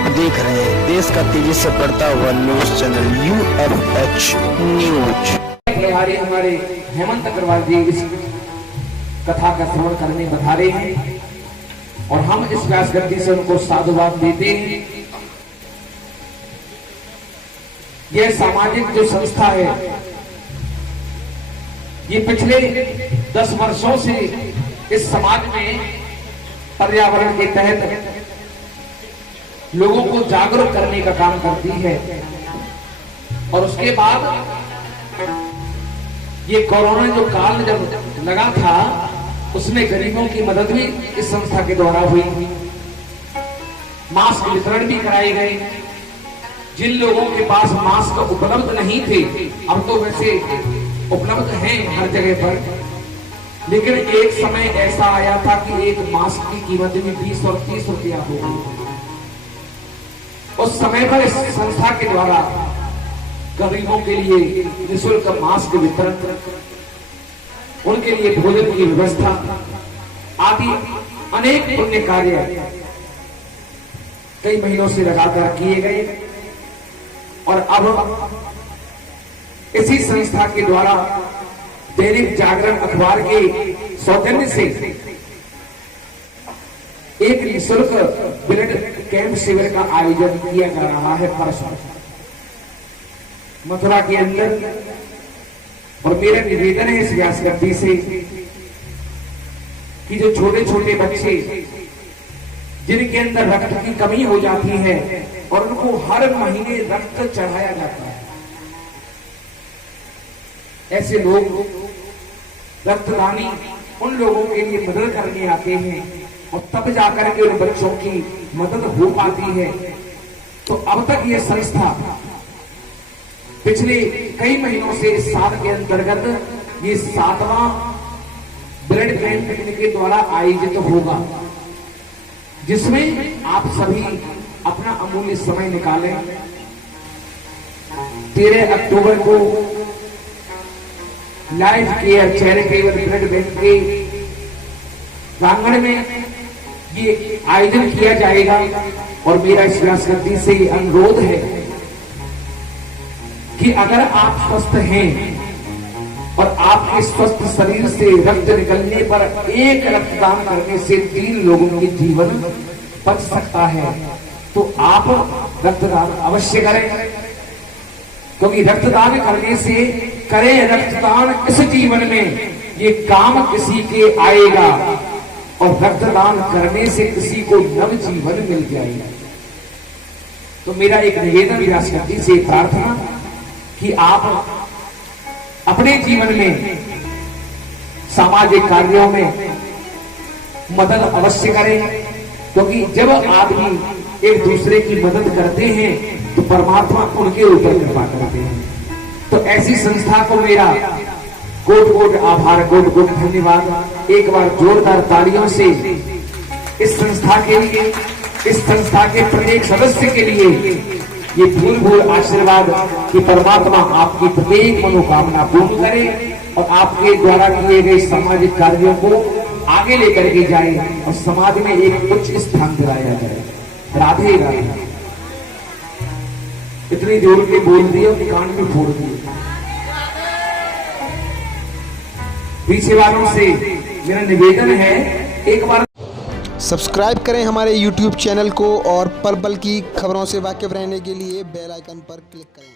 आप देख रहे हैं देश का तेजी से बढ़ता हुआ न्यूज चैनल UFH न्यूज। हमारे हेमंत अग्रवाल जी इस कथा का श्रवण करने बधारे हैं और हम इस व्यास गद्दी से उनको साधुवाद देते हैं। यह सामाजिक जो संस्था है ये पिछले 10 वर्षों से इस समाज में पर्यावरण के तहत लोगों को जागरूक करने का काम करती है। और उसके बाद ये कोरोना जो काल जब लगा था उसमें गरीबों की मदद भी इस संस्था के द्वारा हुई। मास्क वितरण भी कराए गए। जिन लोगों के पास मास्क उपलब्ध नहीं थे, अब तो वैसे उपलब्ध हैं हर जगह पर, लेकिन एक समय ऐसा आया था कि एक मास्क की कीमत भी 20 और 30 रुपया हो गई। उस समय पर इस संस्था के द्वारा गरीबों के लिए निःशुल्क मास्क वितरण, उनके लिए भोजन की व्यवस्था आदि अनेक पुण्य कार्य कई महीनों से लगातार किए गए। और अब इसी संस्था के द्वारा दैनिक जागरण अखबार के सौजन्य से एक निःशुल्क ब्लड कैंप शिविर का आयोजन किया जा रहा है परसों मथुरा के अंदर। और मेरा निवेदन है इस व्यास गद्दी से कि जो छोटे छोटे बच्चे जिनके अंदर रक्त की कमी हो जाती है और उनको हर महीने रक्त चढ़ाया जाता है, ऐसे लोग रक्तदानी उन लोगों के लिए मदद करने आते हैं और तब जाकर के उन बच्चों की मदद हो पाती है। तो अब तक ये संस्था पिछले कई महीनों से इस साल के अंतर्गत ये 7वां ब्लड कैंप इनके द्वारा आयोजित होगा, जिसमें आप सभी अपना अमूल्य समय निकालें। 13 अक्टूबर को life care charitable blood bank के प्रांगण में ये आयोजन किया जाएगा। और मेरा इस व्यास गद्दी से अनुरोध है कि अगर आप स्वस्थ हैं और आपके स्वस्थ शरीर से रक्त निकलने पर एक रक्तदान करने से 3 लोगों के जीवन बच सकता है, तो आप रक्तदान अवश्य करें। क्योंकि रक्तदान करने से करें रक्तदान इस जीवन में ये काम किसी के आएगा और रक्तदान करने से किसी को नव जीवन मिल जाएगा। तो मेरा एक निवेदन व्यास गद्दी से प्रार्थना कि आप अपने जीवन में सामाजिक कार्यों में मदद अवश्य करें। क्योंकि जब आदमी एक दूसरे की मदद करते हैं तो परमात्मा उनके ऊपर कृपा करते हैं। तो ऐसी संस्था को मेरा कोट कोट आभार, कोट कोट धन्यवाद। एक बार जोरदार तालियों से इस संस्था के लिए, इस संस्था के प्रत्येक सदस्य के लिए ये भूल भूल आशीर्वाद कि परमात्मा आपकी प्रत्येक मनोकामना पूर्ण करे और आपके द्वारा किए गए सामाजिक कार्यों को आगे लेकर के जाए और समाज में एक उच्च स्थान दिलाया जाए। राधे राधे। इतनी जोर के बोल दिए और कान में फोड़ दिए। पीछे वालों से मेरा निवेदन है एक बार सब्सक्राइब करें हमारे YouTube चैनल को और पल पल की खबरों से वाकिफ रहने के लिए बेल आइकन पर क्लिक करें।